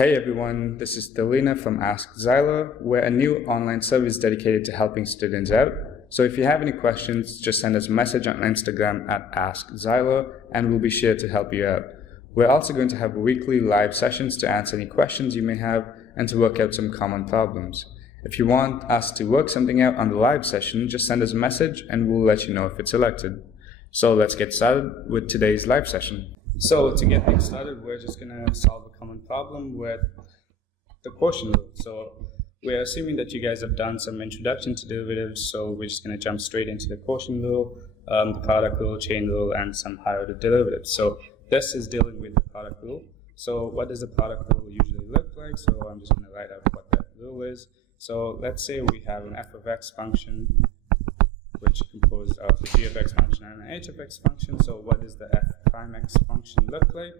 Hey everyone, this is Delina from AskZylor. We're a new online service dedicated to helping students out. So if you have any questions, just send us a message on Instagram at AskZylor and we'll be sure to help you out. We're also going to have weekly live sessions to answer any questions you may have and to work out some common problems. If you want us to work something out on the live session, just send us a message and we'll let you know if it's selected. So let's get started with today's live session. So to get things started, we're just going to solve a common problem with the quotient rule. So we're assuming that you guys have done some introduction to derivatives, so we're just going to jump straight into the quotient rule, the product rule, chain rule, and some higher order derivatives. So this is dealing with the product rule. So what does the product rule usually look like? So I'm just going to write out what that rule is. So let's say we have an f of x function, which is composed of the g of x function and an h of x function. So what does the f prime x function look like?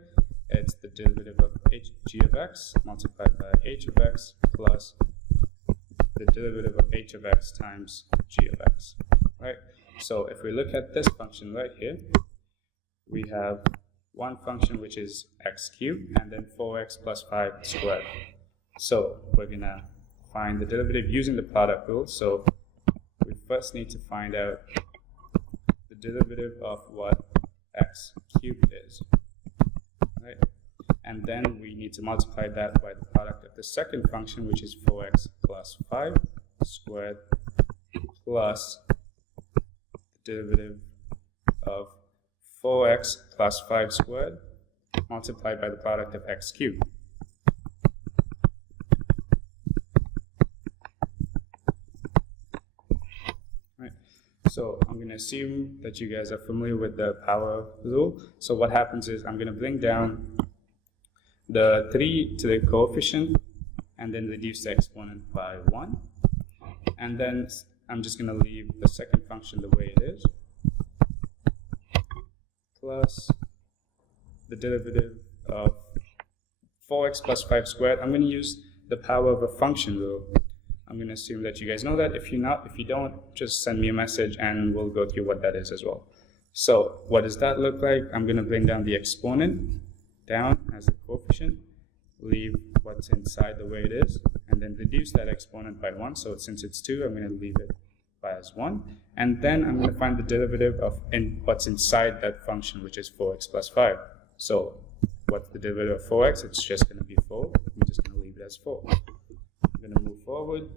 It's the derivative of g of x multiplied by h of x plus the derivative of h of x times g of x, right? So if we look at this function right here, we have one function which is x cubed and then 4x plus 5 squared. So we're going to find the derivative using the product rule. So we first need to find out the derivative of what x cubed is, right? And then we need to multiply that by the product of the second function, which is 4x plus 5 squared plus the derivative of 4x plus 5 squared multiplied by the product of x cubed. So I'm going to assume that you guys are familiar with the power rule. So what happens is I'm going to bring down the 3 to the coefficient and then reduce the exponent by 1. And then I'm just going to leave the second function the way it is, plus the derivative of 4x plus 5 squared. I'm going to use the power of a function rule. I'm going to assume that you guys know that. If you don't, just send me a message and we'll go through what that is as well. So what does that look like? I'm going to bring down the exponent down as a coefficient, leave what's inside the way it is, and then reduce that exponent by 1. So since it's 2, I'm going to leave it by as 1. And then I'm going to find the derivative of what's inside that function, which is 4x plus 5. So what's the derivative of 4x? It's just going to be 4. I'm just going to leave it as 4. I'm going to move forward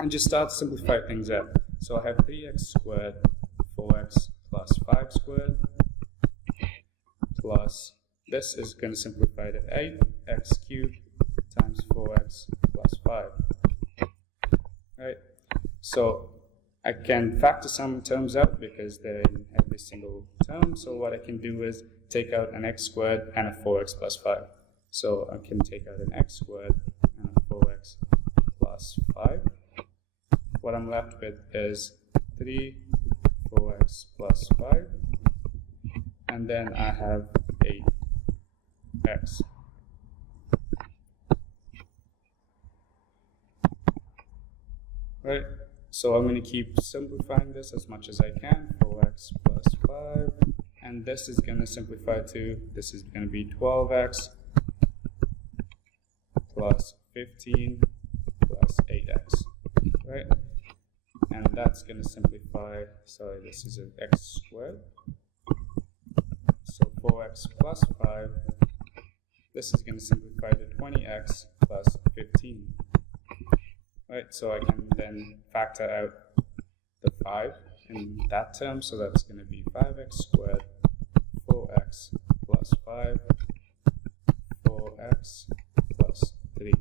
and just start to simplify things out. So I have 3x squared 4x plus 5 squared plus, this is going to simplify to 8x cubed times 4x plus 5. Right? So I can factor some terms out because they're in every single term. So what I can do is take out an x squared and a 4x plus 5. So I can take out an x squared and a 4x plus 5. What I'm left with is 3 4x plus 5, and then I have 8x. Right, so I'm going to keep simplifying this as much as I can. 4x plus 5, and this is going to simplify to, this is going to be 12x plus 15 plus 8x, right? And that's going to simplify, sorry, this is an x squared. So 4x plus 5, this is going to simplify to 20x plus 15. Right, so I can then factor out the 5 in that term, so that's going to be 5x squared, 4x plus 5, 4x plus 3.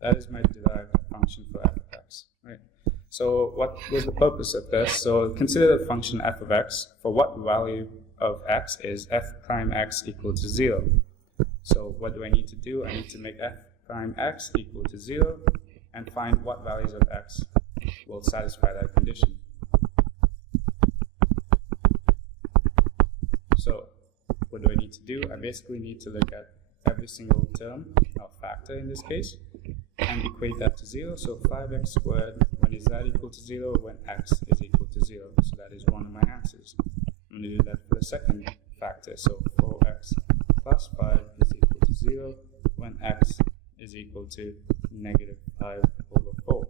That is my derived function for f of x. Right? So what was the purpose of this? So consider the function f of x. For what value of x is f prime x equal to 0? So what do I need to do? I need to make f prime x equal to 0 and find what values of x will satisfy that condition. So what do I need to do? I basically need to look at every single term, or factor in this case, and equate that to 0. So 5x squared, when is that equal to 0? When x is equal to 0. So that is one of my answers. I'm going to do that for the second factor. So 4x plus 5 is equal to 0 when x is equal to negative 5 over 4.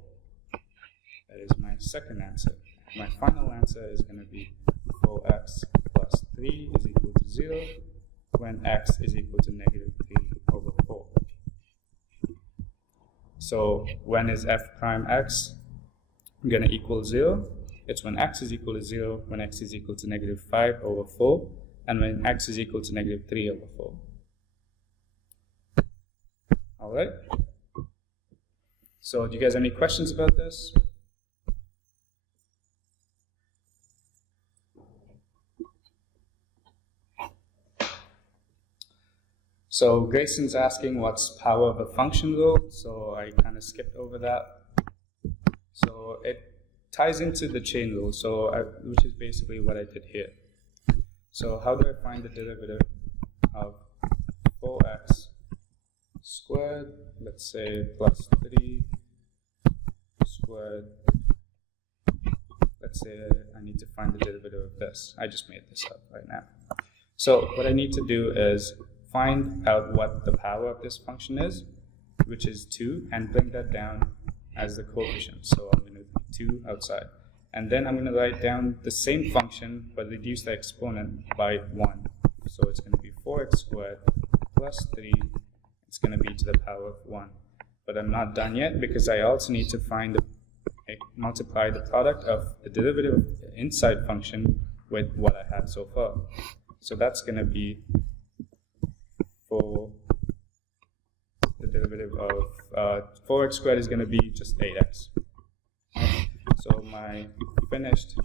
That is my second answer. My final answer is going to be 4x plus 3 is equal to 0 when x is equal to negative 3 over 4. So when is f prime x going to equal 0? It's when x is equal to 0, when x is equal to negative 5 over 4, and when x is equal to negative 3 over 4. Alright? So do you guys have any questions about this? So Grayson's asking what's power of a function rule, so I kind of skipped over that. So it ties into the chain rule, which is basically what I did here. So how do I find the derivative of 4x squared, let's say plus 3 squared. Let's say I need to find the derivative of this. I just made this up right now. So what I need to do is find out what the power of this function is, which is 2, and bring that down as the coefficient. So I'm going to put 2 outside. And then I'm going to write down the same function, but reduce the exponent by 1. So it's going to be 4x squared plus 3. It's going to be to the power of 1. But I'm not done yet, because I also need to multiply the product of the derivative of the inside function with what I have so far. So that's going to be for the derivative of 4x squared is going to be just 8x. So my finished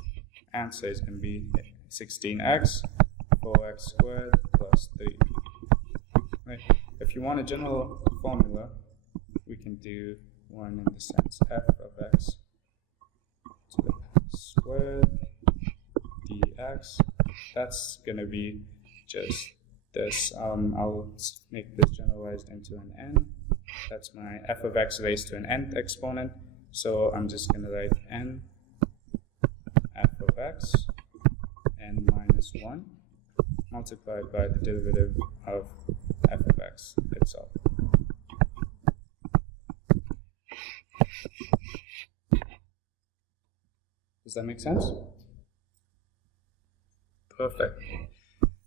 answer is going to be 16x, 4x squared plus 3. Right. If you want a general formula, we can do one in the sense f of x to the squared dx. That's going to be just this. I'll make this generalized into an n. That's my f of x raised to an nth exponent. So I'm just going to write n f of x n minus 1 multiplied by the derivative of f of x itself. Does that make sense? Perfect.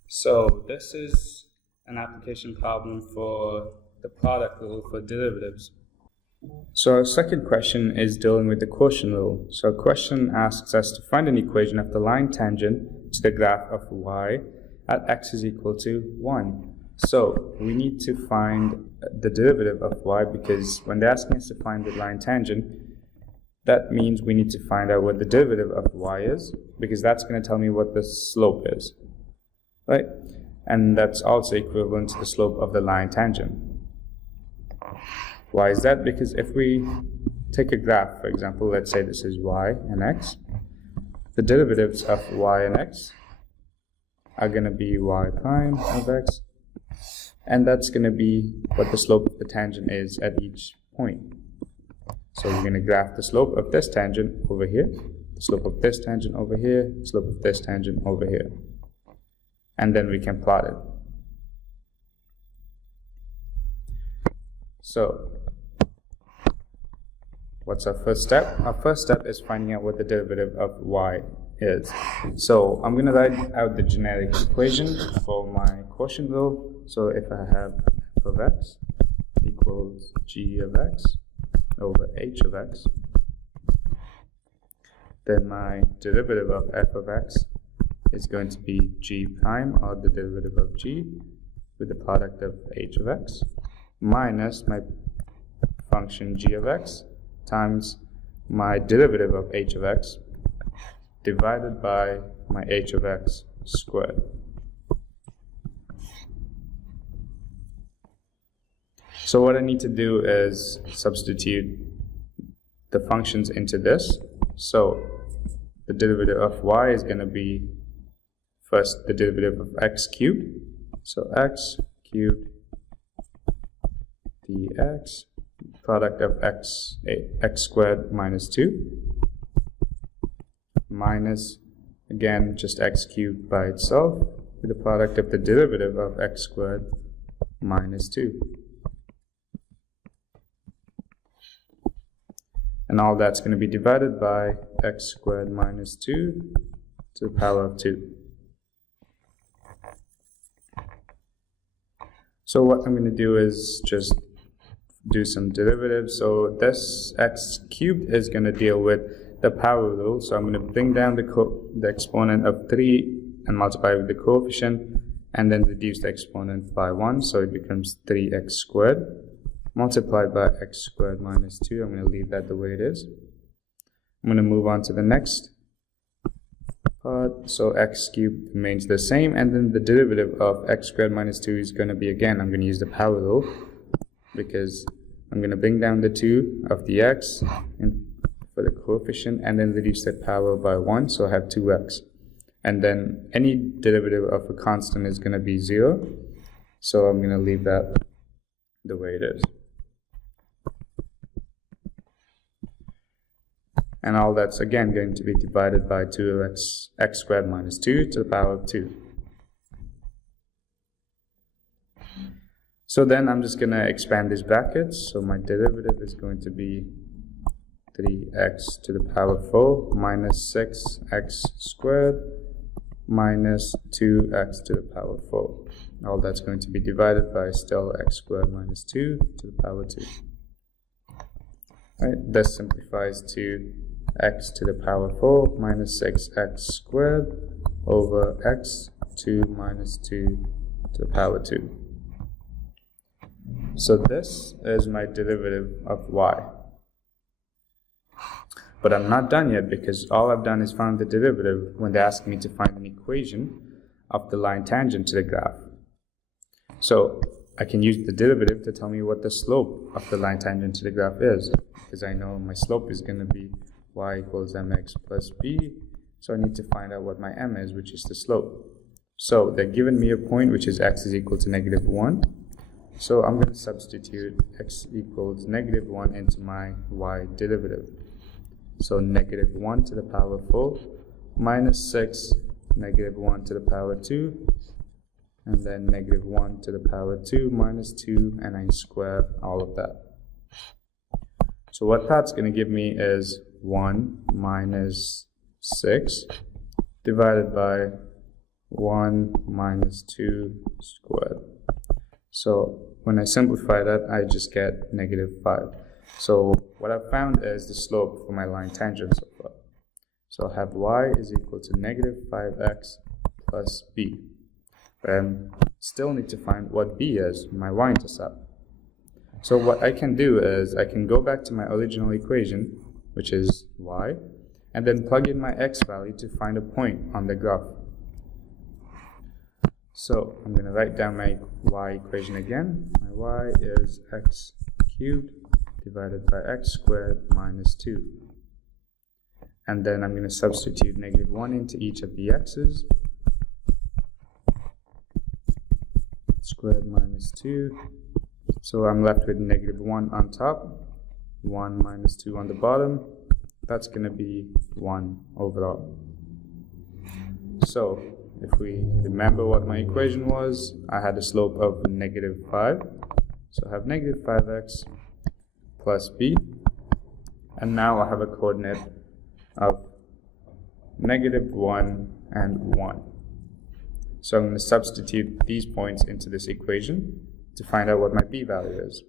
So this is an application problem for the product rule for derivatives. So our second question is dealing with the quotient rule. So our question asks us to find an equation of the line tangent to the graph of y at x is equal to 1. So we need to find the derivative of y, because when they're asking us to find the line tangent, that means we need to find out what the derivative of y is, because that's going to tell me what the slope is, right? And that's also equivalent to the slope of the line tangent. Why is that? Because if we take a graph, for example, let's say this is y and x, the derivatives of y and x are going to be y prime of x, and that's going to be what the slope of the tangent is at each point. So we're going to graph the slope of this tangent over here, the slope of this tangent over here, the slope of this tangent over here, and then we can plot it. So what's our first step? Our first step is finding out what the derivative of y is. So I'm going to write out the generic equation for my quotient rule. So if I have f of x equals g of x over h of x, then my derivative of f of x is going to be g prime, or the derivative of g, with the product of h of x, minus my function g of x times my derivative of h of x divided by my h of x squared. So what I need to do is substitute the functions into this. So the derivative of y is going to be first the derivative of x cubed. So x cubed dx, product of x squared minus 2, minus, again, just x cubed by itself, with the product of the derivative of x squared minus 2. And all that's going to be divided by x squared minus 2 to the power of 2. So what I'm going to do is just do some derivatives. So this x cubed is going to deal with the power rule. So I'm going to bring down the exponent of 3 and multiply with the coefficient, and then reduce the exponent by 1. So it becomes 3x squared multiplied by x squared minus 2. I'm going to leave that the way it is. I'm going to move on to the next part. So x cubed remains the same, and then the derivative of x squared minus 2 is going to be, again, I'm going to use the power rule, because I'm going to bring down the 2 of the x for the coefficient, and then reduce that power by 1, so I have 2x. And then any derivative of a constant is going to be 0, so I'm going to leave that the way it is. And all that's again going to be divided by 2x squared minus 2 to the power of 2. So then I'm just going to expand these brackets. So my derivative is going to be 3x to the power 4 minus 6x squared minus 2x to the power 4. All that's going to be divided by still x squared minus 2 to the power 2. Right, this simplifies to x to the power 4 minus 6x squared over x 2 minus 2 to the power 2. So this is my derivative of y. But I'm not done yet, because all I've done is found the derivative when they asked me to find an equation of the line tangent to the graph. So I can use the derivative to tell me what the slope of the line tangent to the graph is, because I know my slope is going to be y equals mx plus b, so I need to find out what my m is, which is the slope. So they're giving me a point which is x is equal to -1, so I'm going to substitute x equals -1 into my y derivative. So -1 to the power 4 minus 6, -1 to the power 2, and then -1 to the power 2 minus 2, and I square all of that. So what that's going to give me is 1 minus 6 divided by 1 minus 2 squared. So when I simplify that, I just get -5. So what I've found is the slope for my line tangent so far. So I have y is equal to -5x plus b. But I still need to find what b is, my y-intercept. So what I can do is I can go back to my original equation, which is y, and then plug in my x value to find a point on the graph. So I'm going to write down my y equation again. My y is x cubed divided by x squared minus 2. And then I'm going to substitute -1 into each of the x's. Squared minus 2. So I'm left with -1 on top, 1 minus 2 on the bottom. That's going to be 1 overall. So if we remember what my equation was, I had a slope of -5. So I have -5x plus b. And now I have a coordinate of -1 and 1. So I'm going to substitute these points into this equation to find out what my b value is.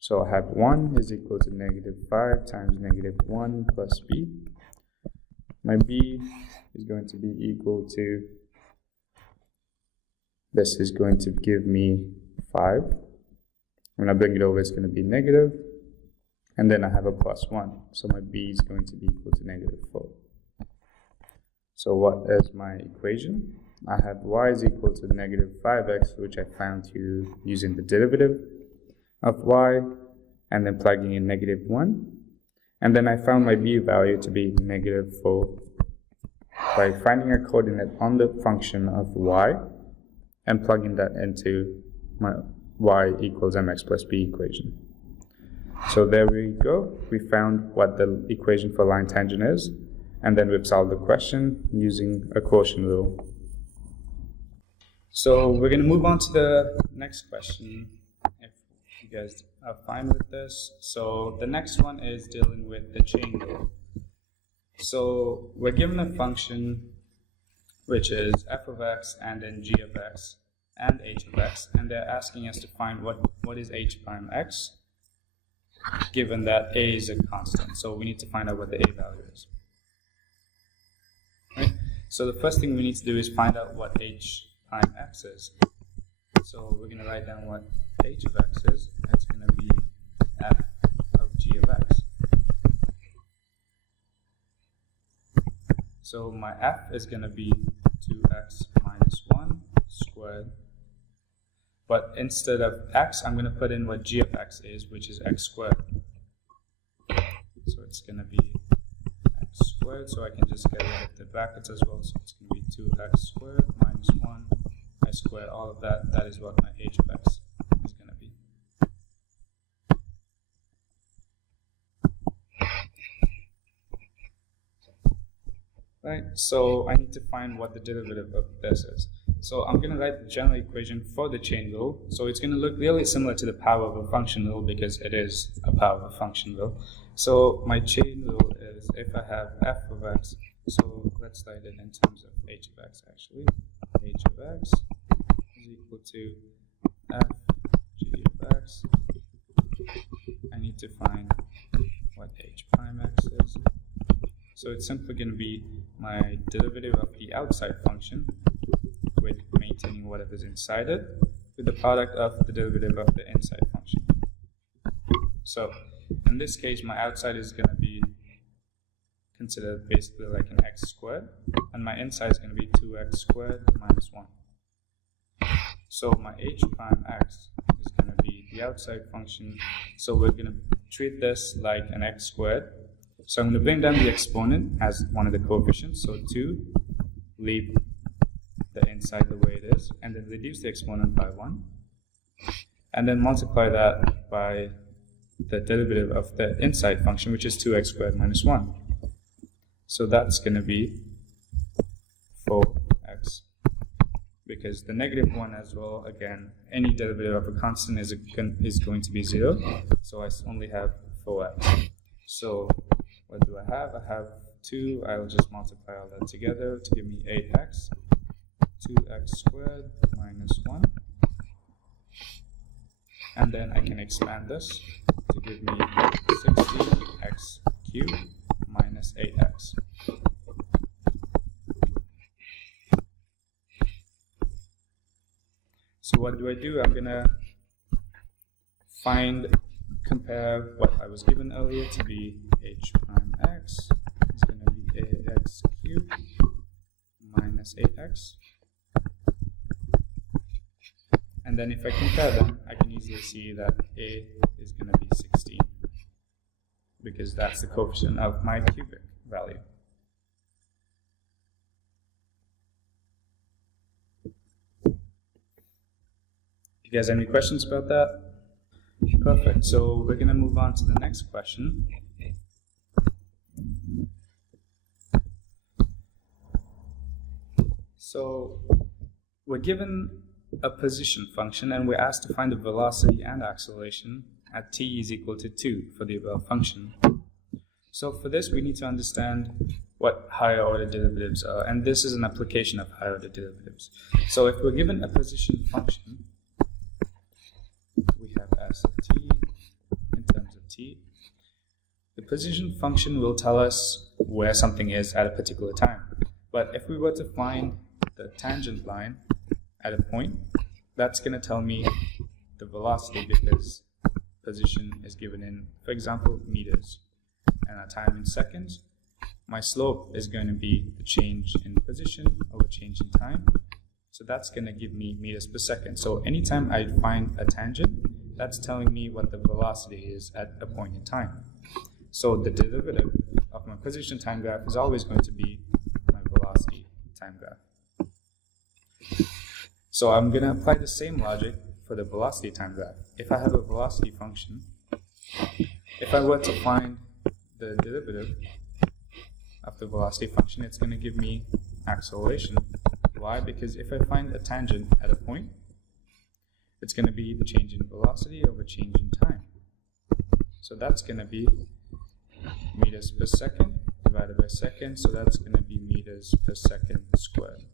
So I have 1 is equal to -5 times -1 plus b. My b is going to be equal to, this is going to give me 5. When I bring it over, it's going to be negative. And then I have a plus 1. So my b is going to be equal to -4. So what is my equation? I have y is equal to -5x, which I found using the derivative of y, and then plugging in -1. And then I found my b value to be -4 by finding a coordinate on the function of y and plugging that into my y equals mx plus b equation. So there we go. We found what the equation for line tangent is, and then we've solved the question using a quotient rule. So we're going to move on to the next question. If You guys are fine with this. So the next one is dealing with the chain rule. So we're given a function which is f of x and then g of x and h of x, and they're asking us to find what is h prime x, given that a is a constant. So we need to find out what the a value is. Right? So the first thing we need to do is find out what h prime x is. So we're going to write down what h of x is. It's going to be f of g of x. So my f is going to be 2x minus 1 squared. But instead of x, I'm going to put in what g of x is, which is x squared. So it's going to be x squared. So I can just get rid of the brackets as well. So it's going to be 2x squared minus 1 x squared. All of that, that is what my h of x is going to be. Right, so I need to find what the derivative of this is. So I'm going to write the general equation for the chain rule. So it's going to look really similar to the power of a function rule because it is a power of a function rule. So my chain rule is if I have f of x, so let's write it in terms of h of x actually. H of x is equal to f g of x. I need to find what h prime x is. So it's simply going to be my derivative of the outside function with maintaining whatever's inside it with the product of the derivative of the inside function. So in this case, my outside is going to be considered basically like an x squared, and my inside is going to be 2x squared minus 1. So my h prime x is going to be the outside function. So we're going to treat this like an x squared. So I'm going to bring down the exponent as one of the coefficients, so 2, leave the inside the way it is, and then reduce the exponent by 1, and then multiply that by the derivative of the inside function, which is 2x squared minus 1. So that's going to be 4x, because the negative 1 as well, again, any derivative of a constant is going to be 0, so I only have 4x. So what do I have? I have 2, I'll just multiply all that together to give me 8x, 2x squared minus 1, and then I can expand this to give me 16x cubed minus 8x. So what do I do? I'm going to compare what I was given earlier to be h prime x is going to be ax cubed minus 8x. And then if I compare them, I can easily see that a is going to be 16 because that's the coefficient of my cubic value. You guys have any questions about that? Perfect. So we're going to move on to the next question. So we're given a position function and we're asked to find the velocity and acceleration at t is equal to 2 for the above function. So for this we need to understand what higher order derivatives are, and this is an application of higher order derivatives. So if we're given a position function, we have s of t in terms of t. The position function will tell us where something is at a particular time. But if we were to find the tangent line at a point, that's going to tell me the velocity because position is given in, for example, meters, and our time in seconds. My slope is going to be the change in position over change in time. So that's going to give me meters per second. So anytime I find a tangent, that's telling me what the velocity is at a point in time. So the derivative of my position time graph is always going to be my velocity time graph. So I'm going to apply the same logic for the velocity time graph. If I have a velocity function, if I were to find the derivative of the velocity function, it's going to give me acceleration. Why? Because if I find a tangent at a point, It's going to be the change in velocity over change in time. So that's going to be meters per second divided by second, so that's going to be meters per second squared,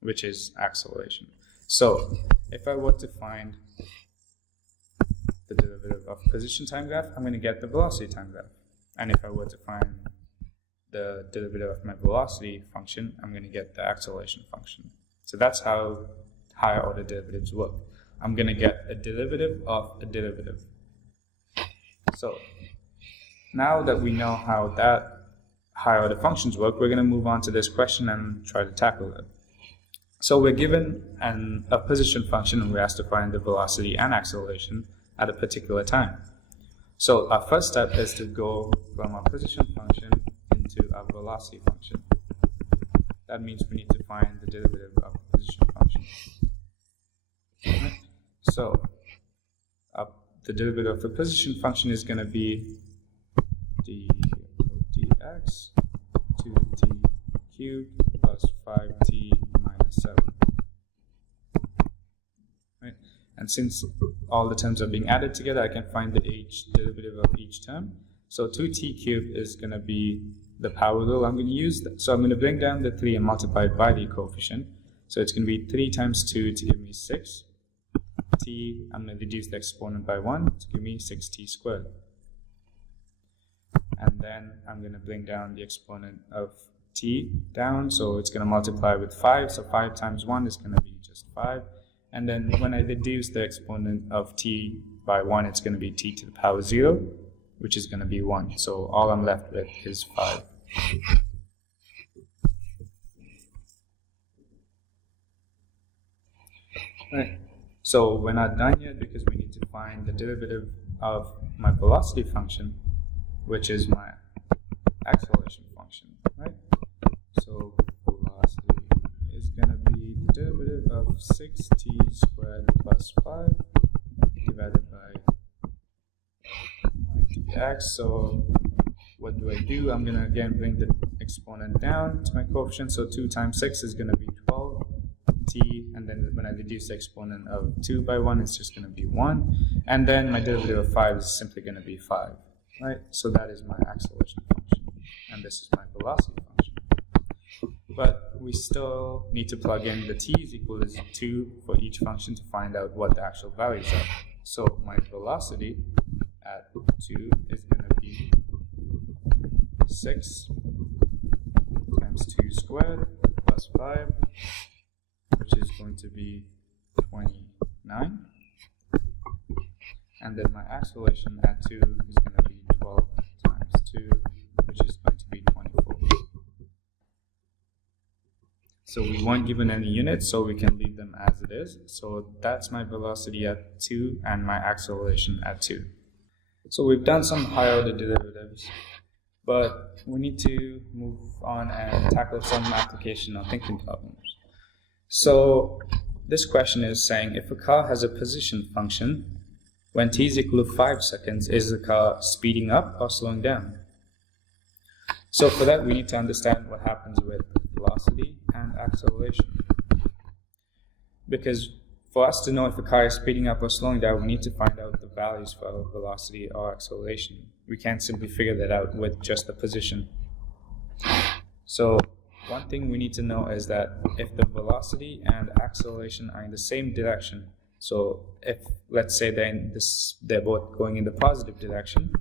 which is acceleration. So if I were to find the derivative of position time graph, I'm going to get the velocity time graph. And if I were to find the derivative of my velocity function, I'm going to get the acceleration function. So that's how higher order derivatives work. I'm going to get a derivative of a derivative. So now that we know how that higher order functions work, we're going to move on to this question and try to tackle it. So we're given a position function and we're asked to find the velocity and acceleration at a particular time. So our first step is to go from our position function into our velocity function. That means we need to find the derivative of the position function. Right. So the derivative of the position function is going to be d dx 2t cubed plus 5t minus 7. Right. And since all the terms are being added together, I can find the derivative of each term. So 2t cubed is going to be the power rule I'm going to use. So I'm going to bring down the 3 and multiply it by the coefficient. So it's going to be 3 times 2 to give me 6. T, I'm going to reduce the exponent by 1 to give me 6t squared. And then I'm going to bring down the exponent of t down, so it's going to multiply with 5. So 5 times 1 is going to be just 5. And then when I reduce the exponent of t by 1, it's going to be t to the power 0, which is going to be 1. So all I'm left with is 5. Right. So we're not done yet because we need to find the derivative of my velocity function, which is my acceleration function, right? So velocity is going to be the derivative of 6t squared plus 5 divided by dx. So what do? I'm going to again bring the exponent down to my coefficient. So 2 times 6 is going to be 12t, and then when I reduce the exponent of 2 by 1, it's just going to be 1. And then my derivative of 5 is simply going to be 5. Right? So that is my acceleration function, and this is my velocity function. But we still need to plug in the t is equal to 2 for each function to find out what the actual values are. So my velocity at 2 is going to be 6 times 2 squared plus 5, which is going to be 29. And then my acceleration at 2 is going to be 12 times 2, which is going to be 24. So we weren't given any units, so we can leave them as it is. So that's my velocity at 2 and my acceleration at 2. So we've done some higher order derivatives, but we need to move on and tackle some application or thinking problems. So this question is saying if a car has a position function, when t is equal to 5 seconds, is the car speeding up or slowing down? So for that, we need to understand what happens with velocity and acceleration. Because for us to know if a car is speeding up or slowing down, we need to find out the values for velocity or acceleration. We can't simply figure that out with just the position. So one thing we need to know is that if the velocity and acceleration are in the same direction, so if, let's say, they're both going in the positive direction,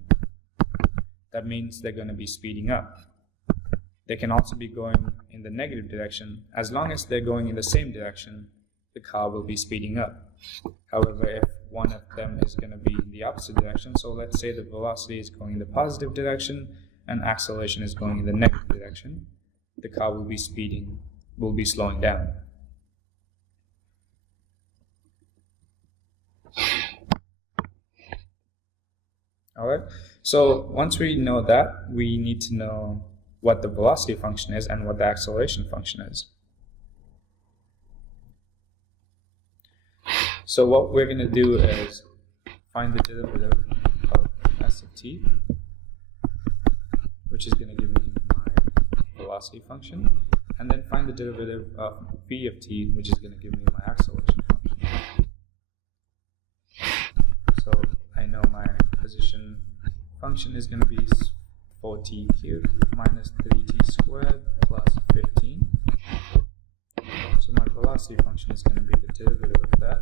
that means they're going to be speeding up. They can also be going in the negative direction. As long as they're going in the same direction, the car will be speeding up. However, if one of them is going to be in the opposite direction, so let's say the velocity is going in the positive direction and acceleration is going in the negative direction, the car will be slowing down. Alright, so once we know that, we need to know what the velocity function is and what the acceleration function is. So what we're going to do is find the derivative of s of t, which is going to give me my velocity function, and then find the derivative of v of t, which is going to give me my acceleration function. function is going to be 4t cubed minus 3t squared plus 15. So my velocity function is going to be the derivative of that,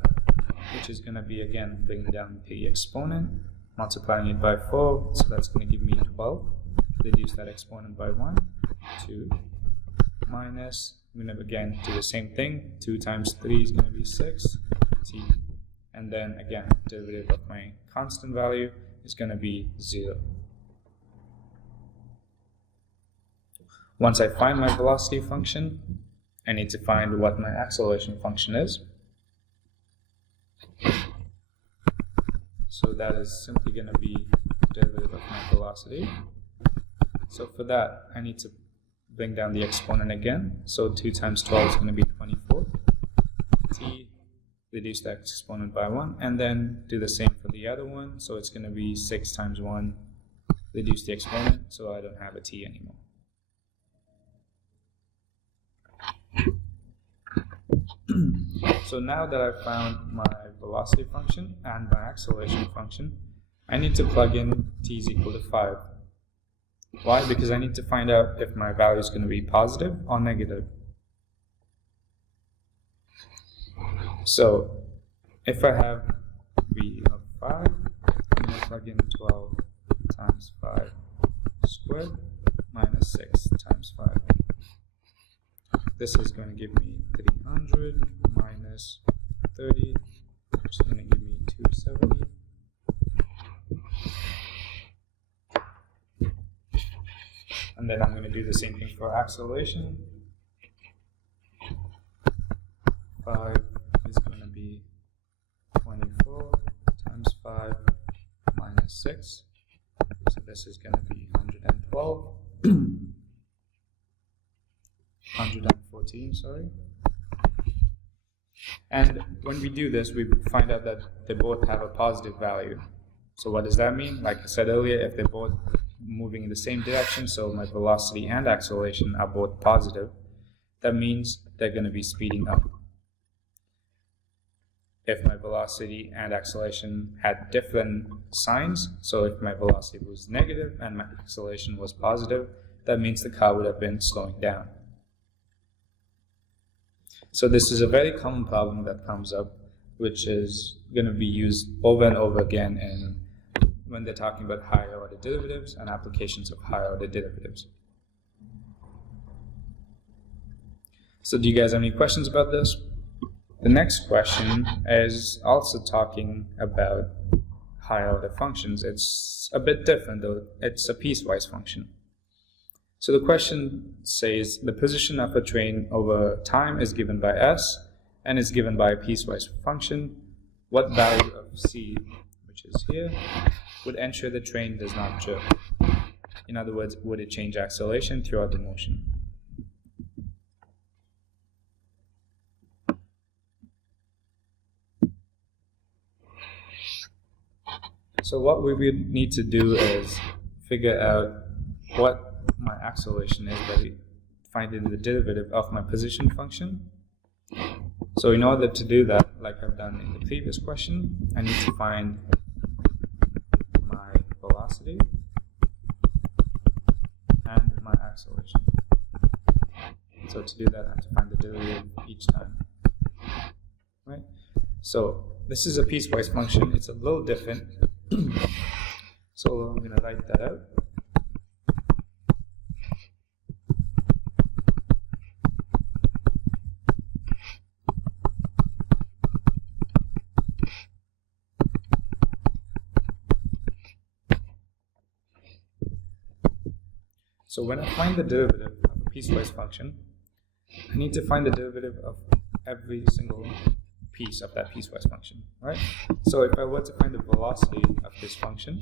which is going to be, again, bringing down the exponent, multiplying it by 4, so that's going to give me 12. Reduce that exponent by 1, 2, minus, I'm going to again do the same thing, 2 times 3 is going to be 6, t, and then again, derivative of my constant value is going to be 0. Once I find my velocity function, I need to find what my acceleration function is. So that is simply going to be derivative of my velocity. So for that, I need to bring down the exponent again. So 2 times 12 is going to be 24. T, reduce that exponent by 1, and then do the same for the other one. So it's going to be 6 times 1, reduce the exponent, so I don't have a t anymore. So now that I've found my velocity function and my acceleration function, I need to plug in t is equal to 5. Why? Because I need to find out if my value is going to be positive or negative. So if I have v of 5, I'm going to plug in 12 times 5 squared minus 6 times 5. This is going to give me 300 minus 30, which is going to give me 270. And then I'm going to do the same thing for acceleration. 5 is going to be 24 times 5 minus 6. So this is going to be 112. 114, sorry. And when we do this, we find out that they both have a positive value. So what does that mean? Like I said earlier, if they're both moving in the same direction, so my velocity and acceleration are both positive, that means they're going to be speeding up. If my velocity and acceleration had different signs, so if my velocity was negative and my acceleration was positive, that means the car would have been slowing down. So this is a very common problem that comes up, which is going to be used over and over again when they're talking about higher order derivatives and applications of higher order derivatives. So do you guys have any questions about this? The next question is also talking about higher order functions. It's a bit different though. It's a piecewise function. So the question says the position of a train over time is given by s and is given by a piecewise function. What value of c, which is here, would ensure the train does not jerk? In other words, would it change acceleration throughout the motion? So what we would need to do is figure out what my acceleration is by finding the derivative of my position function. So in order to do that, like I've done in the previous question, I need to find my velocity and my acceleration. So to do that, I have to find the derivative each time. Right? So this is a piecewise function. It's a little different. So I'm going to write that out. So when I find the derivative of a piecewise function, I need to find the derivative of every single piece of that piecewise function, right? So if I were to find the velocity of this function,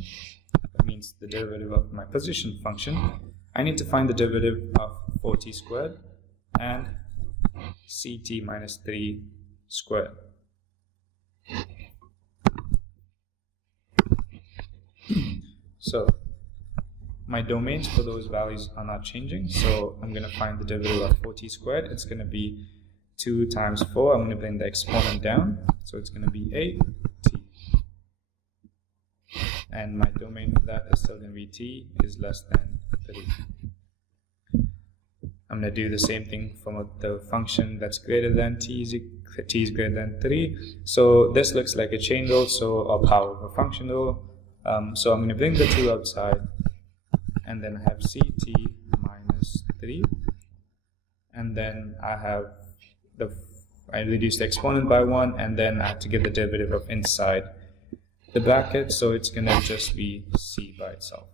that means the derivative of my position function, I need to find the derivative of 4t squared and ct minus 3 squared. So my domains for those values are not changing, so I'm going to find the derivative of 4t squared. It's going to be 2 times 4. I'm going to bring the exponent down, so it's going to be 8t. and my domain for that is still going to be t is less than 3. I'm going to do the same thing for the function that's greater than t is greater than 3. So this looks like a chain rule, so a power of a function rule. So I'm going to bring the 2 outside, and then I have ct minus 3, and then I reduce the exponent by 1, and then I have to get the derivative of inside the bracket, so it's going to just be c by itself.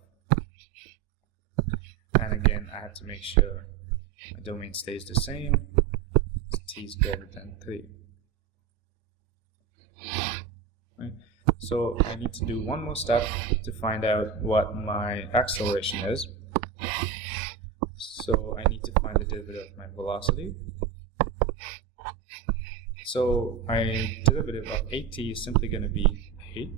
And again, I have to make sure my domain stays the same, t is greater than 3. Right. So I need to do one more step to find out what my acceleration is. So I need to find the derivative of my velocity. So my derivative of 8t is simply going to be 8.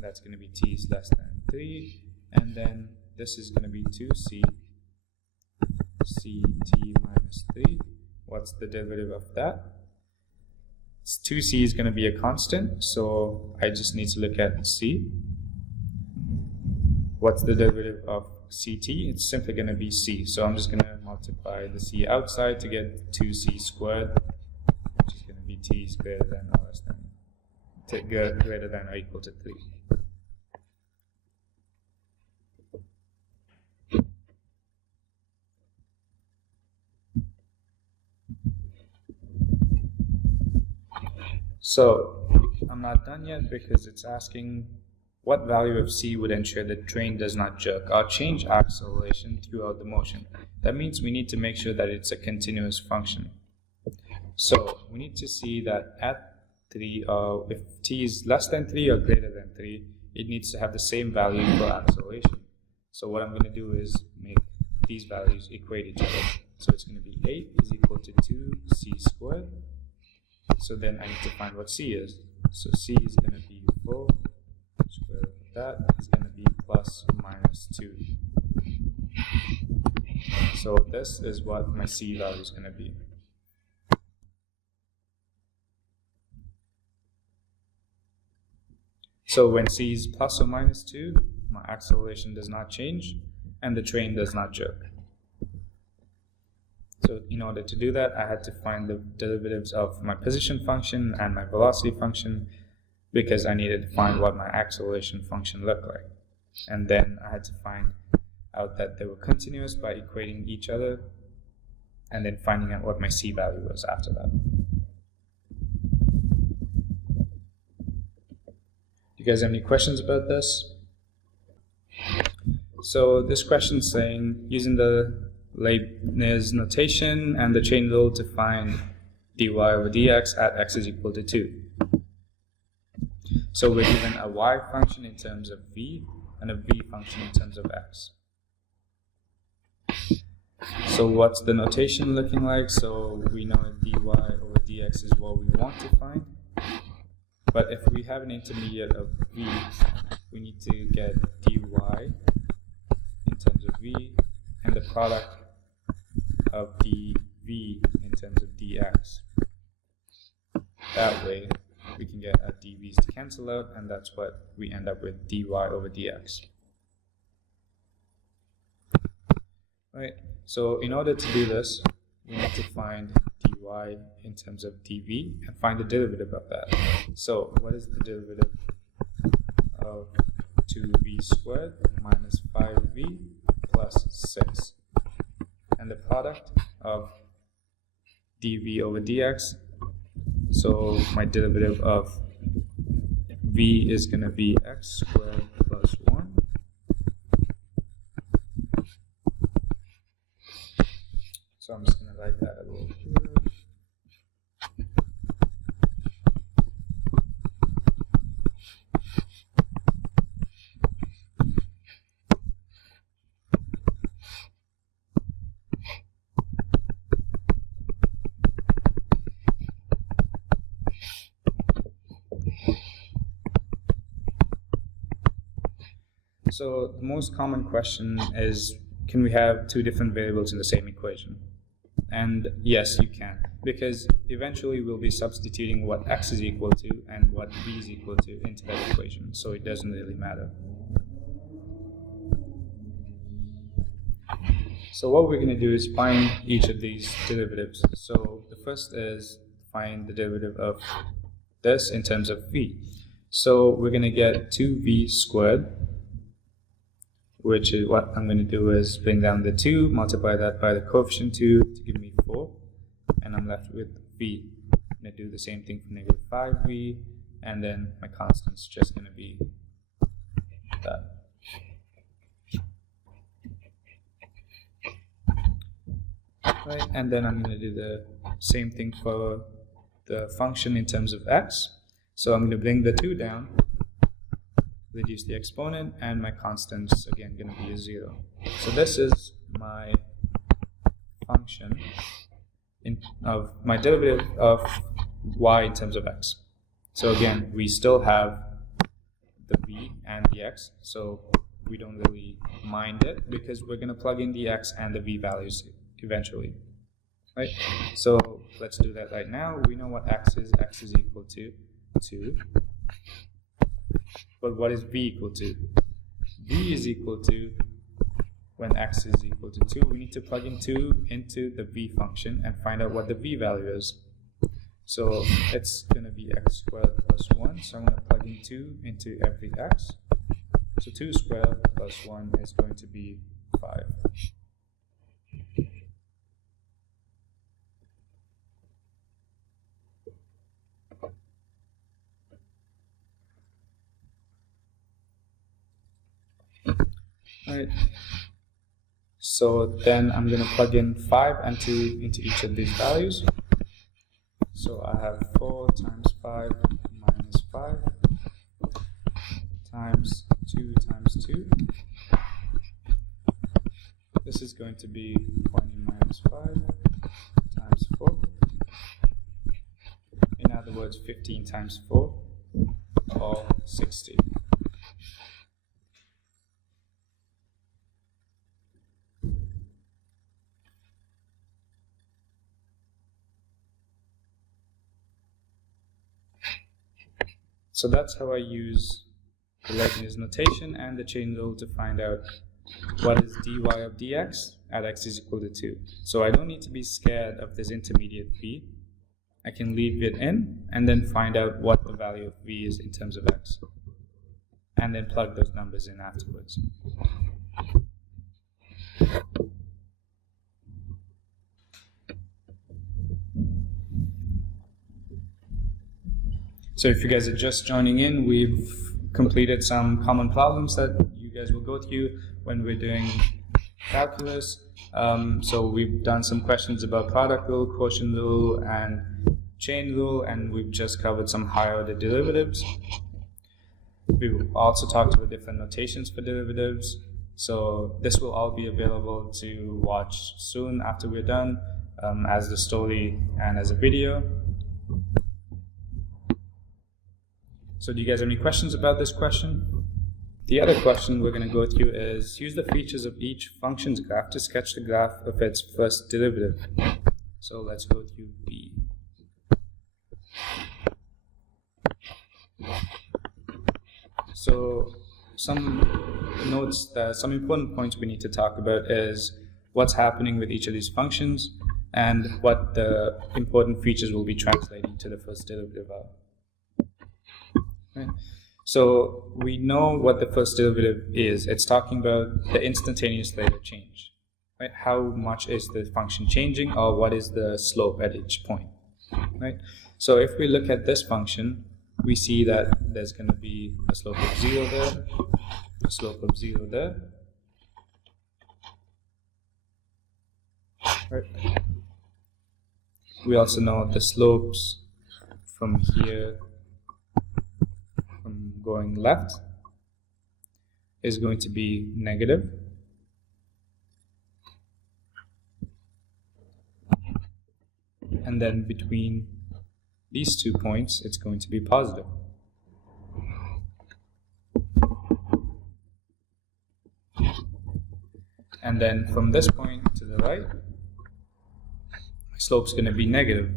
That's going to be t is less than 3. And then this is going to be 2c ct minus 3. What's the derivative of that? 2c is going to be a constant, so I just need to look at c. What's the derivative of ct? It's simply going to be c, so I'm just going to multiply the c outside to get 2c squared, which is going to be t is greater than or less than, greater than or equal to 3. So I'm not done yet because it's asking what value of c would ensure the train does not jerk or change acceleration throughout the motion. That means we need to make sure that it's a continuous function. So we need to see that at 3, if t is less than 3 or greater than 3, it needs to have the same value for acceleration. So what I'm going to do is make these values equate each other. So it's going to be 8 is equal to 2c squared. So then I need to find what c is. So c is going to be 4, square root of that is going to be plus minus 2. So this is what my c value is going to be. So when c is plus or minus 2, my acceleration does not change and the train does not jerk. So in order to do that, I had to find the derivatives of my position function and my velocity function because I needed to find what my acceleration function looked like. And then I had to find out that they were continuous by equating each other and then finding out what my c value was after that. Do you guys have any questions about this? So this question is saying, using the Leibniz notation and the chain rule to find dy over dx at x is equal to 2. So we're given a y function in terms of v and a v function in terms of x. So what's the notation looking like? So we know that dy over dx is what we want to find. But if we have an intermediate of v, we need to get dy in terms of v and the product of dv in terms of dx. That way we can get our dv's to cancel out, and that's what we end up with, dy over dx. Right, so in order to do this, we need to find dy in terms of dv and find the derivative of that. So what is the derivative of 2v squared minus 5v plus 6? And the product of dv over dx, so my derivative of v is going to be x squared plus 1. So I'm just going to write that a little here. So the most common question is, can we have two different variables in the same equation? And yes, you can. because eventually we'll be substituting what x is equal to and what v is equal to into that equation, so it doesn't really matter. So what we're going to do is find each of these derivatives. So the first is find the derivative of this in terms of v. So we're going to get 2v squared, which is what I'm going to do is bring down the 2, multiply that by the coefficient 2 to give me 4, and I'm left with v. I'm going to do the same thing for negative 5v, and then my constant's just going to be that. Right, and then I'm going to do the same thing for the function in terms of x. So I'm going to bring the 2 down, reduce the exponent, and my constant's again going to be a 0. So this is my function of my derivative of y in terms of x. So again, we still have the v and the x, so we don't really mind it because we're going to plug in the x and the v values eventually, right? So let's do that right now. We know what x is. X is equal to 2. But what is v equal to? V is equal to, when x is equal to 2, we need to plug in 2 into the v function and find out what the v value is. So it's going to be x squared plus 1. So I'm going to plug in 2 into every x. So 2 squared plus 1 is going to be 5. Right. So then I'm going to plug in 5 and 2 into each of these values. So I have 4 times 5 minus 5 times 2 times 2. This is going to be 20 minus 5 times 4. In other words, 15 times 4, or 60. So that's how I use the Leibniz notation and the chain rule to find out what is dy of dx at x is equal to 2. So I don't need to be scared of this intermediate v. I can leave it in and then find out what the value of v is in terms of x. And then plug those numbers in afterwards. So if you guys are just joining in, we've completed some common problems that you guys will go through when we're doing calculus. So we've done some questions about product rule, quotient rule, and chain rule, and we've just covered some higher order derivatives. We've also talked about different notations for derivatives. So this will all be available to watch soon after we're done, as the story and as a video. So do you guys have any questions about this question? The other question we're going to go through is use the features of each function's graph to sketch the graph of its first derivative. So let's go through B. So some notes, some important points we need to talk about is what's happening with each of these functions and what the important features will be translating to the first derivative are. Right. So we know what the first derivative is. It's talking about the instantaneous rate of change. Right? How much is the function changing, or what is the slope at each point? Right? So if we look at this function, we see that there's going to be a slope of 0 there, a slope of 0 there. Right? We also know the slopes from here, from going left, is going to be negative. And then between these 2 points, it's going to be positive. And then from this point to the right, my slope's going to be negative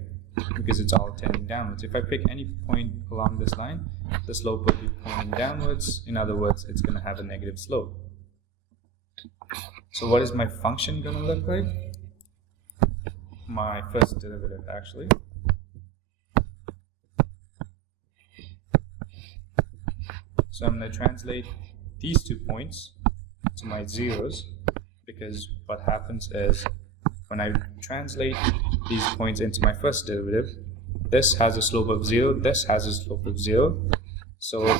because it's all tending downwards. If I pick any point along this line, the slope will be pointing downwards. In other words, it's going to have a negative slope. So what is my function going to look like? My first derivative, actually. So I'm going to translate these 2 points to my zeros, because what happens is when I translate these points into my first derivative, this has a slope of 0, this has a slope of 0, so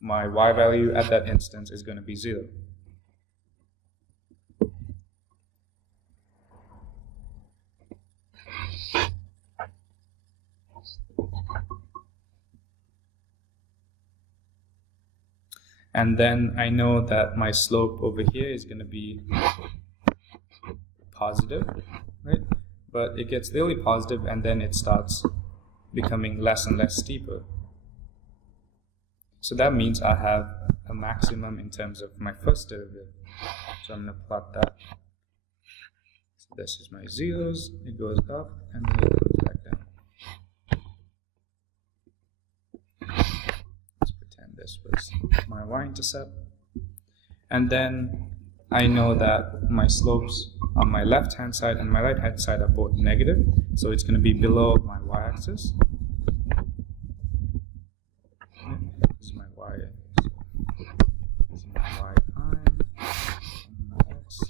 my y value at that instance is going to be 0. And then I know that my slope over here is going to be positive, right? But it gets really positive and then it starts becoming less and less steeper. So that means I have a maximum in terms of my first derivative. So I'm going to plot that. So this is my zeros, it goes up and then it goes back down. This was my y-intercept, and then I know that my slopes on my left hand side and my right hand side are both negative, so it's going to be below my y-axis. This is my y, this is my y prime, my x.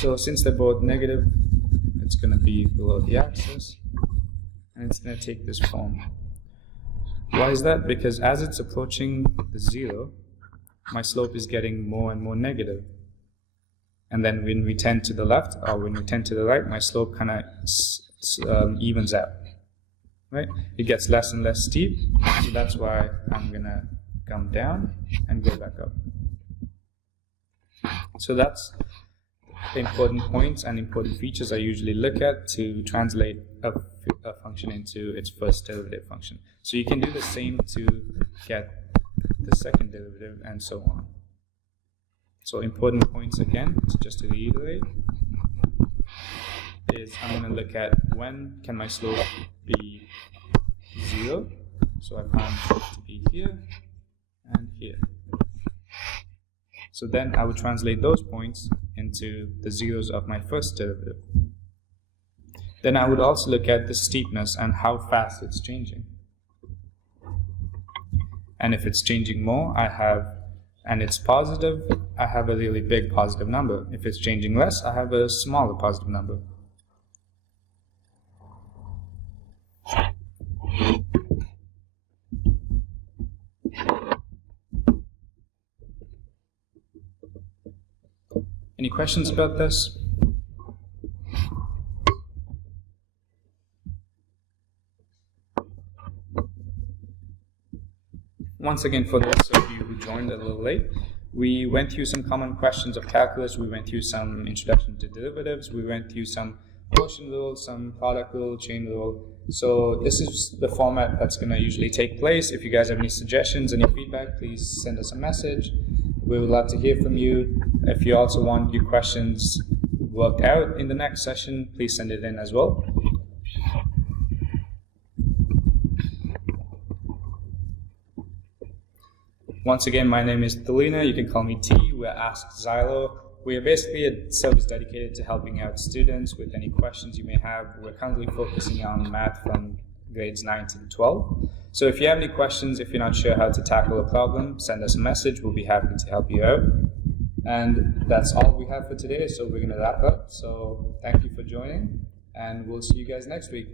So since they're both negative, it's going to be below the axis, and it's going to take this form. Why is that? Because as it's approaching the 0, my slope is getting more and more negative. And then when we tend to the left, or when we tend to the right, my slope kind of evens out. Right? It gets less and less steep, so that's why I'm going to come down and go back up. So that's the important points and important features I usually look at to translate a function into its first derivative function. So you can do the same to get the second derivative and so on. So important points again, just to reiterate, is I'm going to look at when can my slope be 0. So I found it to be here and here. So then I would translate those points into the zeros of my first derivative. Then I would also look at the steepness and how fast it's changing. And if it's changing more, and it's positive, I have a really big positive number. If it's changing less, I have a smaller positive number. Any questions about this? Once again, for those of you who joined a little late, we went through some common questions of calculus, we went through some introduction to derivatives, we went through some quotient rule, some product rule, chain rule. So this is the format that's going to usually take place. If you guys have any suggestions, any feedback, please send us a message. We would love to hear from you. If you also want your questions worked out in the next session, please send it in as well. Once again, my name is Thelina. You can call me T. We're AskZylor. We are basically a service dedicated to helping out students with any questions you may have. We're currently focusing on math from grades 9 to 12. So if you have any questions, if you're not sure how to tackle a problem, send us a message. We'll be happy to help you out. And that's all we have for today, so we're going to wrap up. So thank you for joining, and we'll see you guys next week.